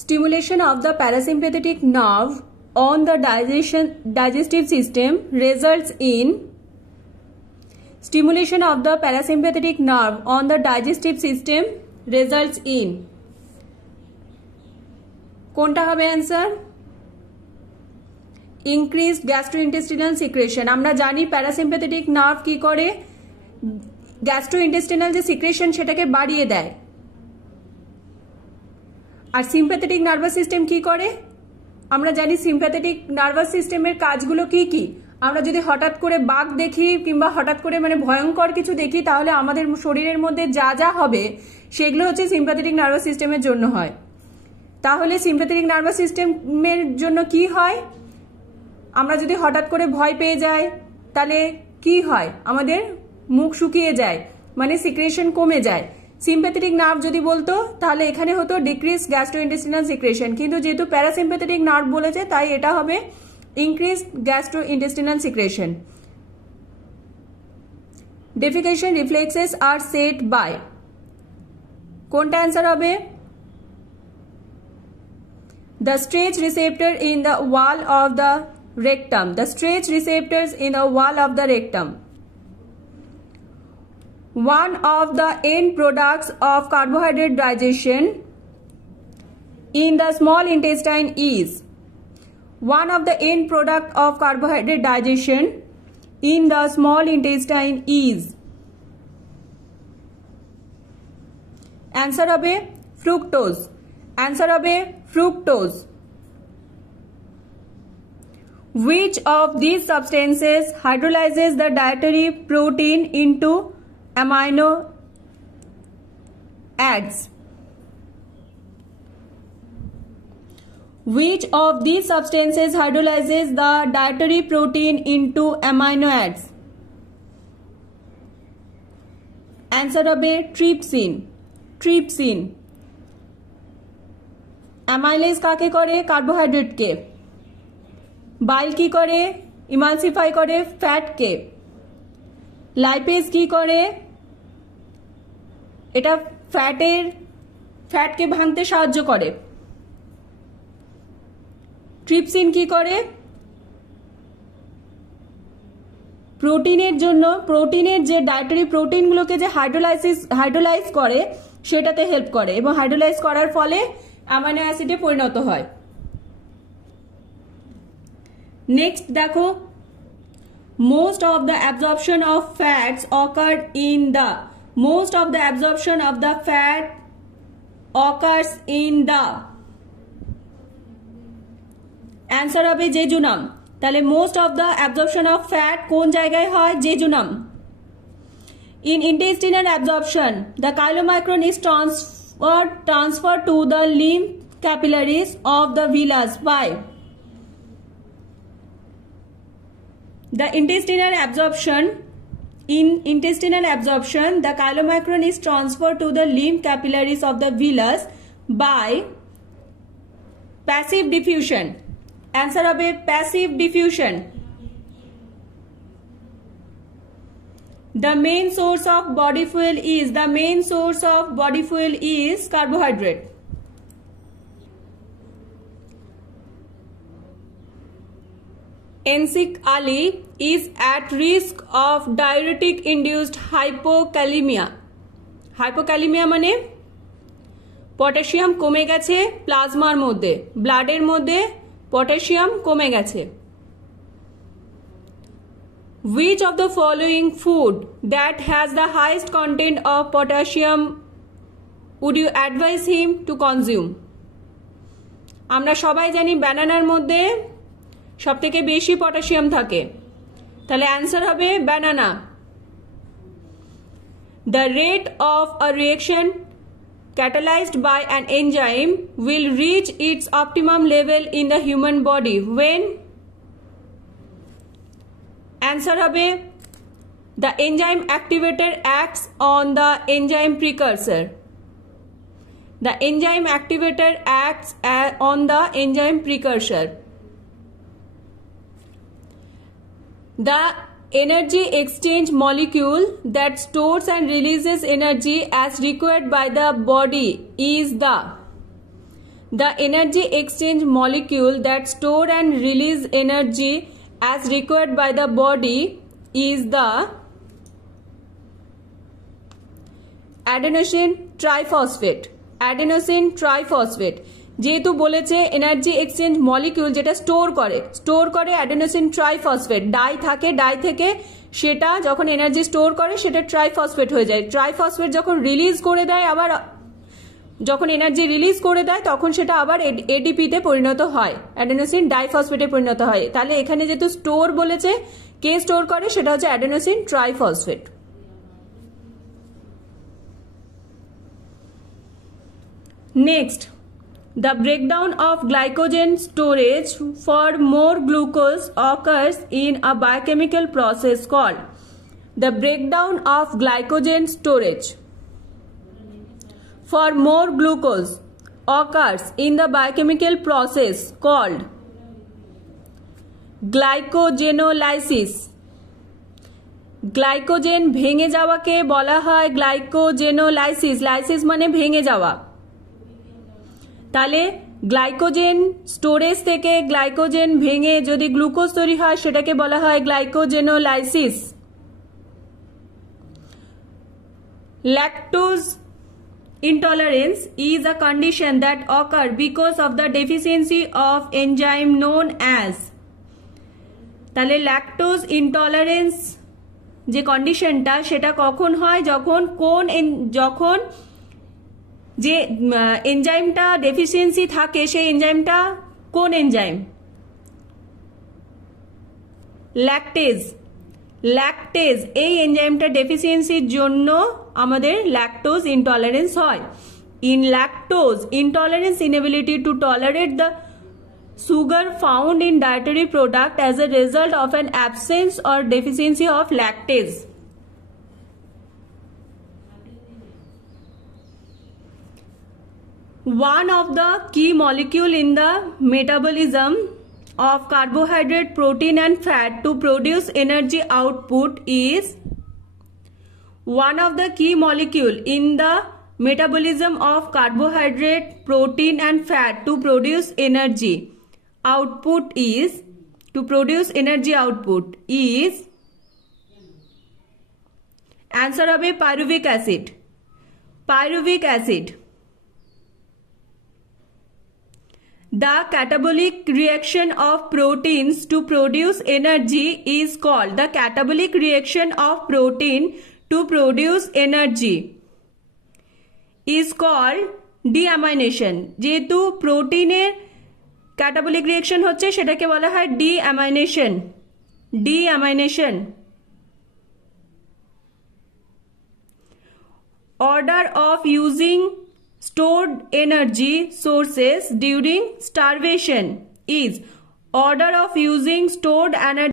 Stimulation of the parasympathetic nerve on the digestive system results in stimulation of the parasympathetic nerve on the digestive system results in কোনটা হবে answer increased gastrointestinal secretion আমরা জানি parasympathetic nerve কি করে গ্যাস্ট্রোইন্টেস্টিনাল যে সিক্রেশন সেটাকে বাড়িয়ে দেয় আর সিম্প্যাথেটিক নার্ভাস সিস্টেম কি করে আমরা জানি সিম্প্যাথেটিক নার্ভাস সিস্টেমের কাজগুলো কি কি আমরা যদি হঠাৎ করে বাঘ দেখি কিংবা হঠাৎ করে মানে ভয়ঙ্কর কিছু দেখি তাহলে আমাদের শরীরের মধ্যে যা যা হবে সেগুলো হচ্ছে সিম্প্যাথেটিক নার্ভাস সিস্টেমের জন্য হয় তাহলে সিম্প্যাথেটিক নার্ভাস সিস্টেমের জন্য কি হয় আমরা যদি হঠাৎ করে ভয় পেয়ে যাই তাহলে কি হয় আমাদের মুখ শুকিয়ে যায় মানে সিক্রেশন কমে যায় সিম্প্যাথেটিক নার্ভ যদি বলতো তাহলে এখানে হতো ডিক্রিজ গ্যাস্ট্রোইন্টেস্টিনাল সিক্রেশন কিন্তু যেহেতু প্যারাসিম্প্যাথেটিক নার্ভ বলেছে তাই এটা হবে increased gastrointestinal secretion defecation reflexes আর সেট বাই কোনটা आंसर হবে the stretch receptor in the wall of the rectum the stretch receptors in the wall of the rectum one of the end products of carbohydrate digestion in the small intestine is one of the end product of carbohydrate digestion in the small intestine is answer hobe fructose answer hobe fructose which of these substances hydrolyzes the dietary protein into amino acids which of these substances hydrolyzes the dietary protein into amino acids answer hobe trypsin amylase কাকে করে কার্বোহাইড্রেটকে বাইল কি করে ইমালসিফাই করে ফ্যাটকে লাইপেজ কি করে এটা ফ্যাটকে ভাঙতে সাহায্য করে ট্রিপসিন কি করে প্রোটিনের যে ডায়েটারি প্রোটিনগুলোকে যে হাইড্রোলাইজ করে সেটাতে হেল্প করে এবং হাইড্রোলাইজ করার ফলে অ্যামাইনো অ্যাসিডে পরিণত হয় নেক্সট দেখো most of the absorption of fats occurs in the answer হবে জেজুনাম তাহলে most of the absorption of fat কোন জায়গায় হয় jejunum in intestinal absorption the chylomicron is transferred to the lymph capillaries of the villus by the intestinal absorption the chylomicron is transferred to the lymph capillaries of the villus by passive diffusion answer hobe passive diffusion the main source of body fuel is carbohydrate Ensik Ali is at risk of diuretic induced hypokalemia মানে পটাশিয়াম কমে গেছে প্লাজমার মধ্যে ব্লাডের মধ্যে পটাশিয়াম কমে গেছে which of the following food that has the highest content of potassium would you advise him to consume আমরা সবাই জানি ব্যানানার মধ্যে সবথেকে বেশি পটাশিয়াম থাকে তাহলে आंसर হবে banana the rate of a reaction catalyzed by an enzyme will reach its optimum level in the human body when answer hobe the enzyme activator acts on the enzyme precursor the enzyme activator acts on the enzyme precursor the energy exchange molecule that stores and releases energy as required by the body is The energy exchange molecule that store and release energy as required by the body is the adenosine triphosphate. Adenosine triphosphate. যেহেতু বলেছে energy exchange molecule যেটা স্টোর করে adenosine triphosphate, die থাকে, ডাই থেকে সেটা যখন energy store করে সেটা ট্রাইফসফেট হয়ে যায়। ট্রাইফসফেট যখন রিলিজ করে দেয়, আবার যখন এনার্জি রিলিজ করে দেয় তখন সেটা আবার এডিপিতে পরিণত হয়, অ্যাডেনোসিন ডাইফসফেটে পরিণত হয়। তাহলে এখানে যেহেতু স্টোর বলেছে, কে স্টোর করে সেটা হচ্ছে adenosine triphosphate. Next, the breakdown of glycogen storage for more glucose occurs in a biochemical process called the breakdown of glycogen storage for more glucose occurs in the biochemical process called glycogenolysis. Glycogen ভেঙে যাওয়াকে বলা হয় glycogenolysis. Lysis মানে ভেঙে যাওয়া। তাহলে glycogen storage থেকে গ্লাইকোজেন ভেঙে যদি গ্লুকোজ তৈরি হয় সেটাকে বলা হয় glycogenolysis. Lactose intolerance is a condition that ochre because of the deficiency of enzyme known as. তাহলে ল্যাকটোজ ইনটলারেন্স যে কন্ডিশনটা সেটা কখন হয়, যখন যে এনজাইমটা ডেফিসিয়েন্সি থাকে, সেই এনজাইমটা কোন এনজাইম? ল্যাকটেজ। এই এনজাইমটা ডেফিসিয়েন্সির জন্য আমাদের ল্যাকটোজ ইনটলারেন্স হয়। In lactose intolerance inability to tolerate the sugar found in dietary product as a result of an absence or deficiency of lactase. One of the key molecule in the metabolism of carbohydrate, protein and fat to produce energy output is one of the key molecule in the metabolism of carbohydrate, protein and fat to produce energy output is answer হবে pyruvic acid. The catabolic reaction of proteins to produce energy is called deamination. যেহেতু প্রোটিনের catabolic reaction হচ্ছে সেটাকে বলা হয় ডিঅ্যামাইনেশন। Order of using stored energy sources during starvation is order of using stored energy